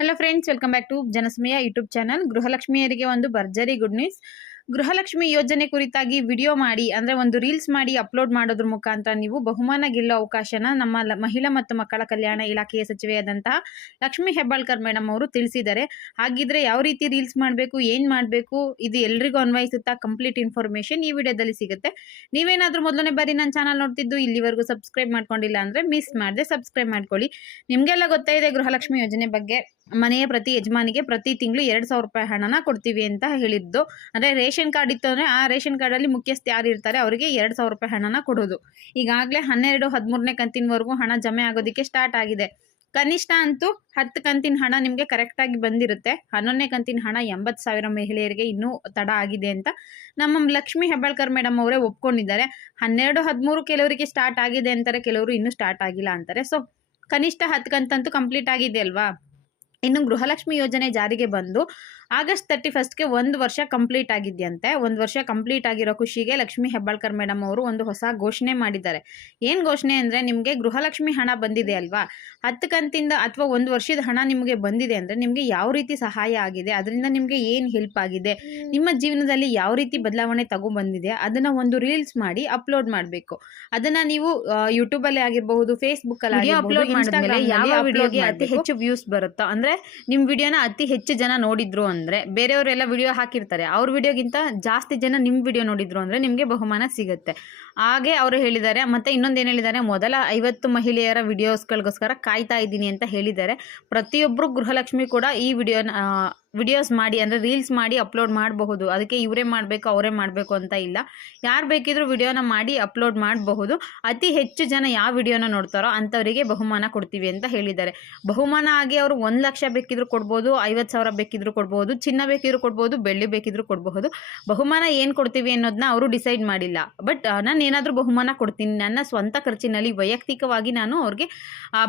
Hello friends, welcome back to Janasamaya YouTube channel. ಗೃಹಲಕ್ಷ್ಮಿಯರಿಗೆ ಒಂದು ಭರ್ಜರಿ ಗುಡ್ ನ್ಯೂಸ್. ಗೃಹಲಕ್ಷ್ಮಿ ಯೋಜನೆ ಕುರಿತಾಗಿ ವಿಡಿಯೋ ಮಾಡಿ ಅಂದರೆ ಒಂದು ರೀಲ್ಸ್ ಮಾಡಿ ಅಪ್ಲೋಡ್ ಮಾಡೋದ್ರ ಮುಖಾಂತರ ನೀವು ಬಹುಮಾನ ಗೆಲ್ಲೋ ಅವಕಾಶನ ನಮ್ಮ ಮಹಿಳಾ ಮತ್ತು ಮಕ್ಕಳ ಕಲ್ಯಾಣ ಇಲಾಖೆಯ ಸಚಿವೆಯಾದಂತಹ ಲಕ್ಷ್ಮಿ ಹೆಬ್ಬಾಳ್ಕರ್ ಮೇಡಮ್ ಅವರು ತಿಳಿಸಿದ್ದಾರೆ. ಹಾಗಿದ್ರೆ ಯಾವ ರೀತಿ ರೀಲ್ಸ್ ಮಾಡಬೇಕು, ಏನು ಮಾಡಬೇಕು, ಇದು ಎಲ್ರಿಗೂ ಅನ್ವಯಿಸುತ್ತಾ ಕಂಪ್ಲೀಟ್ ಇನ್ಫಾರ್ಮೇಷನ್ ಈ ವಿಡಿಯೋದಲ್ಲಿ ಸಿಗುತ್ತೆ. ನೀವೇನಾದರೂ ಮೊದಲನೇ ಬಾರಿ ನನ್ನ ಚಾನಲ್ ನೋಡ್ತಿದ್ದು ಇಲ್ಲಿವರೆಗೂ ಸಬ್ಸ್ಕ್ರೈಬ್ ಮಾಡ್ಕೊಂಡಿಲ್ಲ ಅಂದರೆ ಮಿಸ್ ಮಾಡದೆ ಸಬ್ಸ್ಕ್ರೈಬ್ ಮಾಡ್ಕೊಳ್ಳಿ. ನಿಮಗೆಲ್ಲ ಗೊತ್ತಾಯಿದೆ ಗೃಹಲಕ್ಷ್ಮಿ ಯೋಜನೆ ಬಗ್ಗೆ. ಮನೆಯ ಪ್ರತಿ ಯಜಮಾನಿಗೆ ಪ್ರತಿ ತಿಂಗಳು 2,000 ರೂಪಾಯಿ ಹಣನ ಕೊಡ್ತೀವಿ ಅಂತ ಹೇಳಿದ್ದು. ಅಂದರೆ ರೇಷನ್ ಕಾರ್ಡ್ ಇತ್ತು ಅಂದರೆ ಆ ರೇಷನ್ ಕಾರ್ಡಲ್ಲಿ ಮುಖ್ಯಸ್ಥ ಯಾರು ಇರ್ತಾರೆ ಅವರಿಗೆ 2,000 ರೂಪಾಯಿ ಹಣನ ಕೊಡೋದು. ಈಗಾಗಲೇ 12, 13ನೇ ಕಂತಿನವರೆಗೂ ಹಣ ಜಮೆ ಆಗೋದಕ್ಕೆ ಸ್ಟಾರ್ಟ್ ಆಗಿದೆ. ಕನಿಷ್ಠ ಅಂತೂ 10 ಕಂತಿನ ಹಣ ನಿಮಗೆ ಕರೆಕ್ಟಾಗಿ ಬಂದಿರುತ್ತೆ. 11ನೇ ಕಂತಿನ ಹಣ 80,000 ಮಹಿಳೆಯರಿಗೆ ಇನ್ನೂ ತಡ ಆಗಿದೆ ಅಂತ ನಮ್ಮ ಲಕ್ಷ್ಮಿ ಹೆಬ್ಬಾಳ್ಕರ್ ಮೇಡಮ್ ಅವರೇ ಒಪ್ಕೊಂಡಿದ್ದಾರೆ. 12, 13 ಕೆಲವರಿಗೆ ಸ್ಟಾರ್ಟ್ ಆಗಿದೆ ಅಂತಾರೆ, ಕೆಲವರು ಇನ್ನೂ ಸ್ಟಾರ್ಟ್ ಆಗಿಲ್ಲ ಅಂತಾರೆ. ಸೊ ಕನಿಷ್ಠ 10 ಕಂತಂತೂ ಕಂಪ್ಲೀಟ್ ಆಗಿದೆ ಅಲ್ವಾ. ಇನ್ನು ಗೃಹಲಕ್ಷ್ಮಿ ಯೋಜನೆ ಜಾರಿಗೆ ಬಂದು ಆಗಸ್ಟ್ 31ಗೆ 1 ವರ್ಷ ಕಂಪ್ಲೀಟ್ ಆಗಿದೆಯಂತೆ. 1 ವರ್ಷ ಕಂಪ್ಲೀಟ್ ಆಗಿರೋ ಖುಷಿಗೆ ಲಕ್ಷ್ಮಿ ಹೆಬ್ಬಾಳ್ಕರ್ ಮೇಡಮ್ ಅವರು ಒಂದು ಹೊಸ ಘೋಷಣೆ ಮಾಡಿದ್ದಾರೆ. ಏನು ಘೋಷಣೆ ಅಂದರೆ, ನಿಮಗೆ ಗೃಹಲಕ್ಷ್ಮಿ ಹಣ ಬಂದಿದೆ ಅಲ್ವಾ, 10 ಕಂತಿಂದ ಅಥವಾ 1 ವರ್ಷದ ಹಣ ನಿಮಗೆ ಬಂದಿದೆ ಅಂದರೆ ನಿಮಗೆ ಯಾವ ರೀತಿ ಸಹಾಯ ಆಗಿದೆ, ಅದರಿಂದ ನಿಮಗೆ ಏನು ಹೆಲ್ಪ್ ಆಗಿದೆ, ನಿಮ್ಮ ಜೀವನದಲ್ಲಿ ಯಾವ ರೀತಿ ಬದಲಾವಣೆ ತಗೊಬಂದಿದೆ, ಅದನ್ನು ಒಂದು ರೀಲ್ಸ್ ಮಾಡಿ ಅಪ್ಲೋಡ್ ಮಾಡಬೇಕು. ಅದನ್ನು ನೀವು ಯೂಟ್ಯೂಬಲ್ಲೇ ಆಗಿರಬಹುದು, ಫೇಸ್ಬುಕ್ಕಲ್ಲಿ ಆಗಿರಬಹುದು, ಇನ್ಸ್ಟಾಗ್ರಾಮ್ ಯಾವ ವಿಡಿಯೋಗೆ ಅತಿ ಹೆಚ್ಚು ವ್ಯೂಸ್ ಬರುತ್ತೋ, ಅಂದರೆ ನಿಮ್ಮ ವಿಡಿಯೋನ ಅತಿ ಹೆಚ್ಚು ಜನ ನೋಡಿದ್ರು ಅಂದರೆ, ಬೇರೆಯವರೆಲ್ಲ ವಿಡಿಯೋ ಹಾಕಿರ್ತಾರೆ, ಅವ್ರ ವಿಡಿಯೋಗಿಂತ ಜಾಸ್ತಿ ಜನ ನಿಮ್ಮ ವಿಡಿಯೋ ನೋಡಿದ್ರು ಅಂದರೆ ನಿಮಗೆ ಬಹುಮಾನ ಸಿಗುತ್ತೆ. ಹಾಗೆ ಅವರು ಹೇಳಿದ್ದಾರೆ. ಮತ್ತು ಇನ್ನೊಂದೇನು ಹೇಳಿದ್ದಾರೆ, ಮೊದಲ 50 ಮಹಿಳೆಯರ ವಿಡಿಯೋಸ್ಗಳಿಗೋಸ್ಕರ ಕಾಯ್ತಾ ಇದ್ದೀನಿ ಅಂತ ಹೇಳಿದ್ದಾರೆ. ಪ್ರತಿಯೊಬ್ಬರು ಗೃಹಲಕ್ಷ್ಮಿ ಕೂಡ ಈ ವಿಡಿಯೋಸ್ ಮಾಡಿ ಅಂದರೆ ರೀಲ್ಸ್ ಮಾಡಿ ಅಪ್ಲೋಡ್ ಮಾಡಬಹುದು. ಅದಕ್ಕೆ ಇವರೇ ಮಾಡಬೇಕು ಅವರೇ ಮಾಡಬೇಕು ಅಂತ ಇಲ್ಲ. ಯಾರು ಬೇಕಿದ್ರೂ ವಿಡಿಯೋನ ಮಾಡಿ ಅಪ್ಲೋಡ್ ಮಾಡಬಹುದು. ಅತಿ ಹೆಚ್ಚು ಜನ ಯಾವ ವಿಡಿಯೋನ ನೋಡ್ತಾರೋ ಅಂಥವರಿಗೆ ಬಹುಮಾನ ಕೊಡ್ತೀವಿ ಅಂತ ಹೇಳಿದ್ದಾರೆ. ಬಹುಮಾನ ಆಗಿ ಅವರು 1 ಲಕ್ಷ ಬೇಕಿದ್ರೂ ಕೊಡ್ಬೋದು, 50,000 ಬೇಕಿದ್ರೂ ಕೊಡ್ಬೋದು, ಚಿನ್ನ ಬೇಕಿದ್ರೂ ಕೊಡ್ಬೋದು, ಬೆಳ್ಳಿ ಬೇಕಿದ್ರೂ ಕೊಡಬಹುದು. ಬಹುಮಾನ ಏನು ಕೊಡ್ತೀವಿ ಅನ್ನೋದನ್ನ ಅವರು ಡಿಸೈಡ್ ಮಾಡಿಲ್ಲ. ಬಟ್ ನಾನು ಏನಾದರೂ ಬಹುಮಾನ ಕೊಡ್ತೀನಿ, ನನ್ನ ಸ್ವಂತ ಖರ್ಚಿನಲ್ಲಿ ವೈಯಕ್ತಿಕವಾಗಿ ನಾನು ಅವ್ರಿಗೆ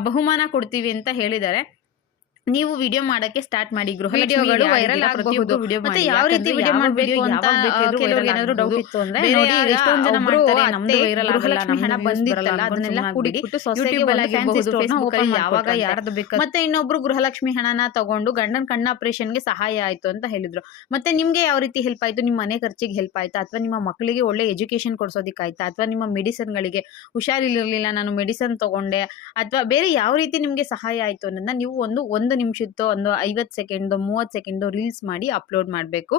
ಬಹುಮಾನ ಕೊಡ್ತೀವಿ ಅಂತ ಹೇಳಿದ್ದಾರೆ. ನೀವು ವಿಡಿಯೋ ಮಾಡಕ್ಕೆ ಸ್ಟಾರ್ಟ್ ಮಾಡಿ. ವಿಡಿಯೋಗಳು ವೈರಲ್ ಆಗಬಹುದು. ಮತ್ತೆ ಯಾವ ರೀತಿ ವಿಡಿಯೋ ಮಾಡಬೇಕು ಅಂತ ಕೆಲವರಿಗೆ ಏನಾದರೂ ಡೌಟ್ ಇತ್ತು ಅಂದ್ರೆ ನೋಡಿ, ಎಷ್ಟೊಂದು ಜನ ಮಾಡ್ತಾರೆ, ನಮ್ದು ವೈರಲ್ ಆಗಲ್ಲ, ನಮ್ಮ ಹಣ ಬಂದಿರಲ್ಲ, ಅದನ್ನೆಲ್ಲ ಕೂಡಿಬಿಟ್ಟು ಯೂಟ್ಯೂಬ್ ಅಲ್ಲಿ ಆಗಿರಬಹುದು, ಫೇಸ್ಬುಕ್ ಅಲ್ಲಿ ಯಾವಾಗ ಯಾರದು ಬೇಕು. ಮತ್ತೆ ಇನ್ನೊಬ್ರು ಗೃಹಲಕ್ಷ್ಮಿ ಹಣನ ತಗೊಂಡು ಗಂಡನ ಕಣ್ಣ ಆಪರೇಷನ್ಗೆ ಸಹಾಯ ಆಯ್ತು ಅಂತ ಹೇಳಿದ್ರು. ಮತ್ತೆ ನಿಮ್ಗೆ ಯಾವ ರೀತಿ ಹೆಲ್ಪ್ ಆಯ್ತು, ನಿಮ್ಮ ಮನೆ ಖರ್ಚಿಗೆ ಹೆಲ್ಪ್ ಆಯ್ತಾ, ಅಥವಾ ನಿಮ್ಮ ಮಕ್ಕಳಿಗೆ ಒಳ್ಳೆ ಎಜುಕೇಶನ್ ಕೊಡ್ಸೋದಕ್ಕೆ ಆಯ್ತಾ, ಅಥವಾ ನಿಮ್ಮ ಮೆಡಿಸಿನ್ಗಳಿಗೆ ಹುಷಾರಿರಲಿಲ್ಲ ನಾನು ಮೆಡಿಸಿನ್ ತಗೊಂಡೆ, ಅಥವಾ ಬೇರೆ ಯಾವ ರೀತಿ ನಿಮಗೆ ಸಹಾಯ ಆಯ್ತು ಅನ್ನೋದನ್ನ ನೀವು ಒಂದು ನಿಮಿಷದ್ದು ಒಂದು 50 ಸೆಕೆಂಡ್ 30 ಸೆಕೆಂಡ್ ರೀಲ್ಸ್ ಮಾಡಿ ಅಪ್ಲೋಡ್ ಮಾಡಬೇಕು.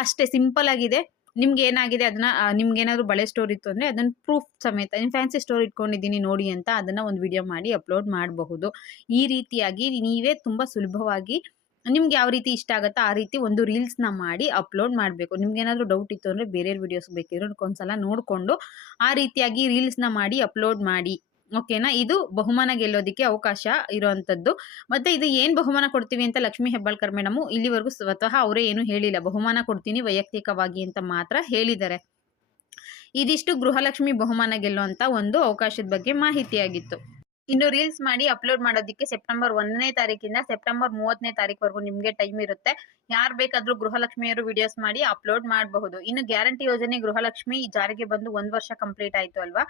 ಅಷ್ಟೇ ಸಿಂಪಲ್ ಆಗಿದೆ. ನಿಮ್ಗೆ ಏನಾಗಿದೆ ಅದನ್ನ, ನಿಮ್ಗೆ ಏನಾದ್ರು ಬಳೆ ಸ್ಟೋರ್ ಇತ್ತು ಅಂದ್ರೆ ಅದನ್ನ ಪ್ರೂಫ್ ಸಮೇತ, ಫ್ಯಾನ್ಸಿ ಸ್ಟೋರ್ ಇಟ್ಕೊಂಡಿದ್ದೀನಿ ನೋಡಿ ಅಂತ ಅದನ್ನ ಒಂದು ವಿಡಿಯೋ ಮಾಡಿ ಅಪ್ಲೋಡ್ ಮಾಡಬಹುದು. ಈ ರೀತಿಯಾಗಿ ನೀವೇ ತುಂಬಾ ಸುಲಭವಾಗಿ ನಿಮ್ಗೆ ಯಾವ ರೀತಿ ಇಷ್ಟ ಆಗುತ್ತೋ ಆ ರೀತಿ ಒಂದು ರೀಲ್ಸ್ನ ಮಾಡಿ ಅಪ್ಲೋಡ್ ಮಾಡಬೇಕು. ನಿಮ್ಗೆ ಏನಾದರೂ ಡೌಟ್ ಇತ್ತು ಅಂದರೆ ಬೇರೆ ವಿಡಿಯೋಸ್ ಬೇಕಿದ್ರು ಒಂದ್ಸಲ ನೋಡಿಕೊಂಡು ಆ ರೀತಿಯಾಗಿ ರೀಲ್ಸ್ನ ಮಾಡಿ ಅಪ್ಲೋಡ್ ಮಾಡಿ. ಓಕೆನಾ. ಇದು ಬಹುಮಾನ ಗೆಲ್ಲೋದಕ್ಕೆ ಅವಕಾಶ ಇರುವಂಥದ್ದು. ಮತ್ತು ಇದು ಏನು ಬಹುಮಾನ ಕೊಡ್ತೀವಿ ಅಂತ ಲಕ್ಷ್ಮಿ ಹೆಬ್ಬಾಳ್ಕರ್ ಮೇಡಮು ಇಲ್ಲಿವರೆಗೂ ಸ್ವತಃ ಅವರೇ ಏನು ಹೇಳಿಲ್ಲ. ಬಹುಮಾನ ಕೊಡ್ತೀನಿ ವೈಯಕ್ತಿಕವಾಗಿ ಅಂತ ಮಾತ್ರ ಹೇಳಿದ್ದಾರೆ. ಇದಿಷ್ಟು ಗೃಹಲಕ್ಷ್ಮಿ ಬಹುಮಾನ ಗೆಲ್ಲುವಂಥ ಒಂದು ಅವಕಾಶದ ಬಗ್ಗೆ ಮಾಹಿತಿಯಾಗಿತ್ತು. ಇನ್ನು ರೀಲ್ಸ್ ಮಾಡಿ ಅಪ್ಲೋಡ್ ಮಾಡೋದಕ್ಕೆ ಸೆಪ್ಟೆಂಬರ್ 1ನೇ ತಾರೀಕಿಂದ ಸೆಪ್ಟೆಂಬರ್ 30ನೇ ತಾರೀಕುವರೆಗೂ ನಿಮಗೆ ಟೈಮ್ ಇರುತ್ತೆ. ಯಾರು ಬೇಕಾದರೂ ಗೃಹಲಕ್ಷ್ಮಿಯರು ವಿಡಿಯೋಸ್ ಮಾಡಿ ಅಪ್ಲೋಡ್ ಮಾಡಬಹುದು. ಇನ್ನು ಗ್ಯಾರಂಟಿ ಯೋಜನೆ ಗೃಹಲಕ್ಷ್ಮಿ ಜಾರಿಗೆ ಬಂದು 1 ವರ್ಷ ಕಂಪ್ಲೀಟ್ ಆಯಿತು ಅಲ್ವಾ.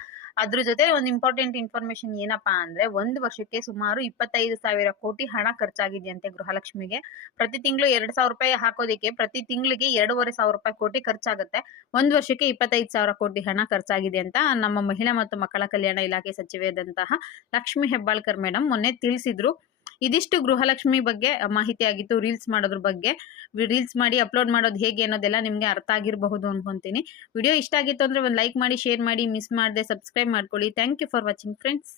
ಅದ್ರ ಜೊತೆ ಒಂದು ಇಂಪಾರ್ಟೆಂಟ್ ಇನ್ಫಾರ್ಮೇಶನ್ ಏನಪ್ಪಾ ಅಂದರೆ, 1 ವರ್ಷಕ್ಕೆ ಸುಮಾರು 25,000 ಕೋಟಿ ಹಣ ಖರ್ಚಾಗಿದೆಯಂತೆ ಗೃಹಲಕ್ಷ್ಮಿಗೆ. ಪ್ರತಿ ತಿಂಗಳು 2,000 ರೂಪಾಯಿ ಹಾಕೋದಕ್ಕೆ ಪ್ರತಿ ತಿಂಗಳಿಗೆ 2,500 ರೂಪಾಯಿ ಕೋಟಿ ಖರ್ಚಾಗುತ್ತೆ. 1 ವರ್ಷಕ್ಕೆ 25,000 ಕೋಟಿ ಹಣ ಖರ್ಚಾಗಿದೆ ಅಂತ ನಮ್ಮ ಮಹಿಳಾ ಮತ್ತು ಮಕ್ಕಳ ಕಲ್ಯಾಣ ಇಲಾಖೆ ಸಚಿವೆಯಾದಂತಹ ಲಕ್ಷ್ಮಿ ಹೆಬ್ಬಾಳ್ಕರ್ ಮೇಡಮ್ ಮೊನ್ನೆ ತಿಳಿಸಿದ್ರು. ಇದಿಷ್ಟು ಗೃಹಲಕ್ಷ್ಮಿ ಬಗ್ಗೆ ಮಾಹಿತಿ ಆಗಿತ್ತು. ರೀಲ್ಸ್ ಮಾಡೋದ್ರ ಬಗ್ಗೆ, ರೀಲ್ಸ್ ಮಾಡಿ ಅಪ್ಲೋಡ್ ಮಾಡೋದು ಹೇಗೆ ಅನ್ನೋದೆಲ್ಲ ನಿಮಗೆ ಅರ್ಥ ಆಗಿರಬಹುದು ಅನ್ಕೊಂತೀನಿ. ವಿಡಿಯೋ ಇಷ್ಟ ಆಗಿತ್ತು ಅಂದ್ರೆ ಒಂದು ಲೈಕ್ ಮಾಡಿ, ಶೇರ್ ಮಾಡಿ, ಮಿಸ್ ಮಾಡದೆ ಸಬ್ಸ್ಕ್ರೈಬ್ ಮಾಡ್ಕೊಳ್ಳಿ. Thank you for watching friends.